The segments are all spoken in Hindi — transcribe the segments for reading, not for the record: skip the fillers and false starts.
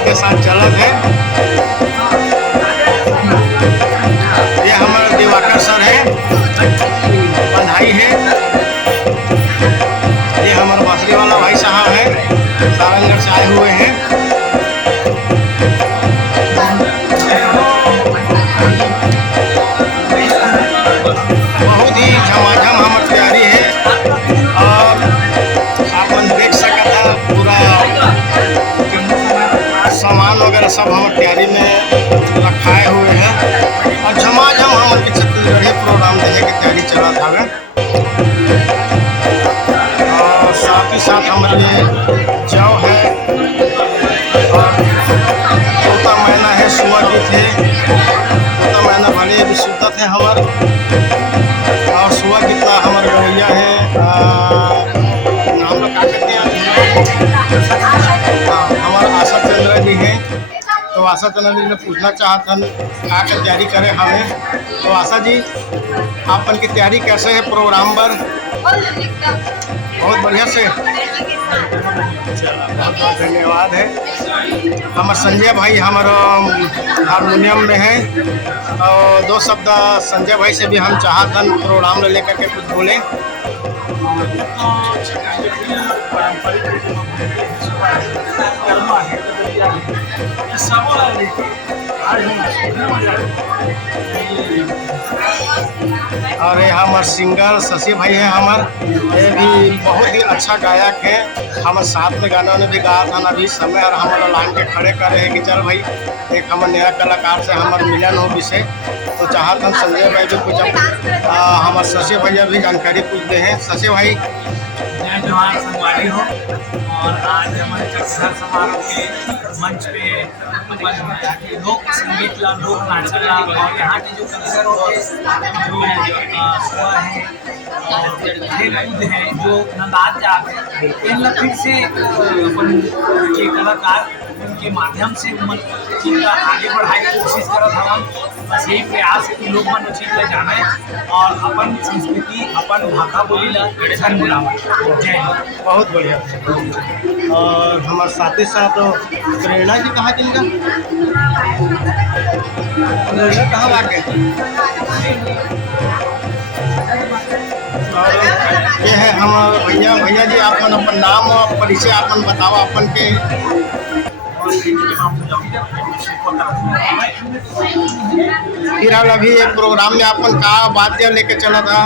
के साथ चलत है। ये हमारे दिवाकर सर है, बधाई है। ये हमारे बांसुरी वाला भाई साहब है, सारंगढ़ से आए हुए हैं। बहुत ही झमाझम हमारी तैयारी है और अपन देख सकता है पूरा सामान वगैरह सब हमारे तैयारी में रखाए हुए हैं और झमाझम हमारे छत्तीसगढ़ी प्रोग्राम देने की तैयारी चला था। और साथ ही साथ हमारे जौ है और तोता मैना है, सुआ गीत है। तोता मैना भले भी सुतत है हमारे, और सुआ गीता हमारे गवैया है। नाम लोग क्या कहते हैं, हमारे आशा चंद्र जी हैं। तो आशा चंद्र जी ने पूछना चाहता क्या क्या तैयारी करें हमें। तो आशा जी, आपन की तैयारी कैसे है प्रोग्राम पर? बहुत बढ़िया से, चला बहुत बहुत धन्यवाद है। हमारे संजय भाई हमारा हारमोनियम में है, और दो शब्द संजय भाई से भी हम चाहते प्रोग्राम लेकर के कुछ बोले। और ये हमारे सिंगर शशि भाई है हमारे, ये भी बहुत ही अच्छा गायक है। हमारे साथ में गाना ने भी गाया था अभी समय, और हमारा लाइन के खड़े करे हैं कि चल भाई एक हमारे नया कलाकार से हमारे मिलन हो विषय। तो चाहत हम संजय भाई भी कुछ हमारे शशि भैया भी जानकारी पूछते हैं। शशि भाई, जय जवान संगवारी हो। और आज हमारे चक्सर समारोह के मंच पे लोक संगीत ला, लोक नाचा ला, और यहाँ के जो कलाकार होते हैं, जो सुआ है, खेल कूद है, जो नंदाज जात है, इन फिर से अपन के कलाकार उनके माध्यम से चीज का आगे बढ़ाने की कोशिश करत हवन। बस यही प्रयास है कि लोग मन चीज ला जाने और अपन संस्कृति, अपन भाषा बोली ला घर बुलावा। जय हिंद। बहुत बढ़िया। और हमारे साथ ही साथ प्रेरणा जी कहाँ जिनका प्रेरणा कहाँ बाके। और ये है हमारे भैया। भैया जी, आपन अपन नाम और परिचय आपन बताओ अपन के। फिर अभी एक प्रोग्राम में अपन का वाद्य लेके चला था।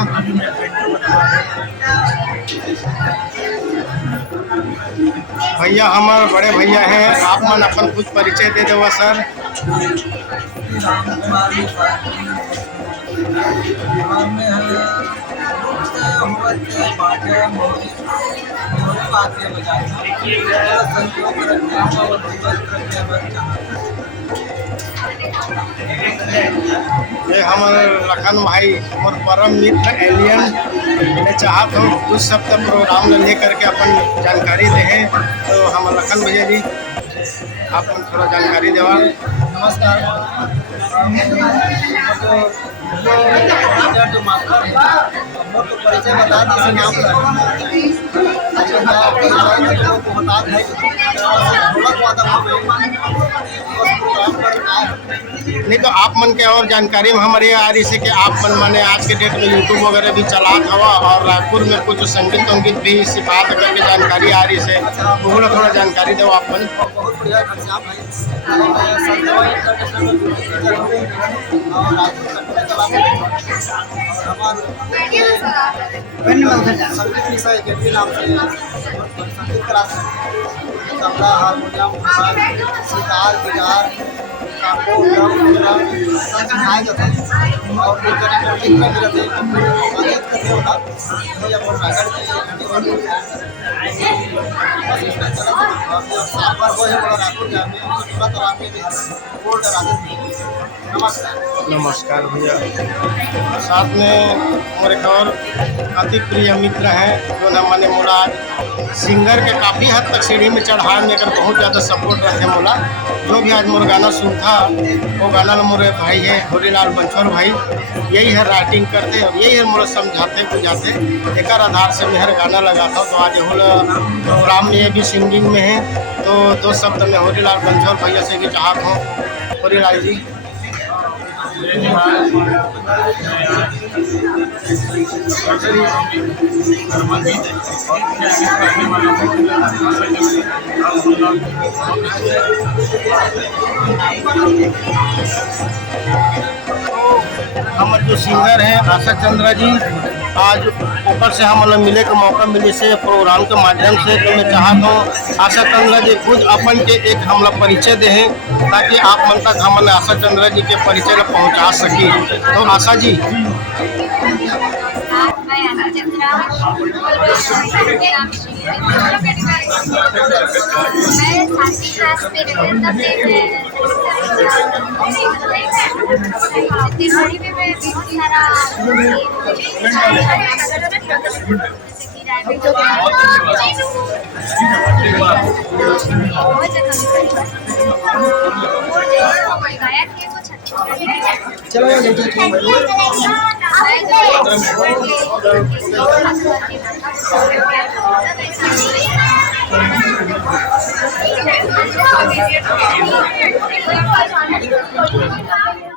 भैया हमारे बड़े भैया हैं, आप मन अपन कुछ परिचय दे दो सर। ये हमारे लखन भाई और परम मित्र एलियन, मैं चाहता हूँ कुछ शब्द प्रोग्राम में ले करके अपन जानकारी दें। तो हम लखन भैया जी, आप थोड़ा जानकारी देवा। नमस्कार। जो मास्टर है वो तो परिचय बता दी नाम नहीं तो आप मन के और जानकारी में हमारे आ रही से कि आप मन माने आज के डेट में यूट्यूब वगैरह भी चला हवा, और रायपुर में कुछ संगीत संगीत भी सिखात करके जानकारी आ रही से, वो थोड़ा जानकारी दो आप मन। बहुत बढ़िया संगीत विषय के नाम से संगीत class, tabla, harmonium, sitar, guitar, सिखाया जाता है। और भी रहते नहीं होता मुझे अपन रायगढ़ की घंटी वाली बस इसमें चला साल भर वो है बड़ा रायपुर जाने तुरंत रात में कोर्ट राजस्थान। नमस्कार। नमस्कार भैया। साथ में मोरे एक और अति प्रिय मित्र हैं जो न माने मोला सिंगर के काफ़ी हद तक सीढ़ी में चढ़ाए में अगर बहुत ज़्यादा सपोर्ट रहते मोला। जो भी आज मोर गाना सुनता वो गाना मोरे भाई है होरीलाल बंछोर भाई, यही है राइटिंग करते और यही है मोला समझाते बुझाते, एक आधार से मैं हर गाना लगाता हूँ। तो आज हो प्रोग्राम में ये भी सिंगिंग में है तो दो शब्द में होरीलाल बंछोर भैया से भी चाहत हूँ। होरीलाल जी हमारे जो सिंगर हैं आशा चंद्रा जी, आज ऊपर से हम लोग मिले का मौका मिले से प्रोग्राम के माध्यम से, तो मैं चाहता हूँ आशा चंद्रा जी खुद अपन के एक हम लोग परिचय दें ताकि आप मन तक हमने आशा चंद्रा जी के परिचय पहुँचा सकी। तो आशा जी मैं आशा चंद्रा मेरा नाम श्री है। मैं 7वीं क्लास में रहती तब छत्तीसगढ़ी में मैं बहुत सारा गायक है वो छत्तीसगढ़ी। चलो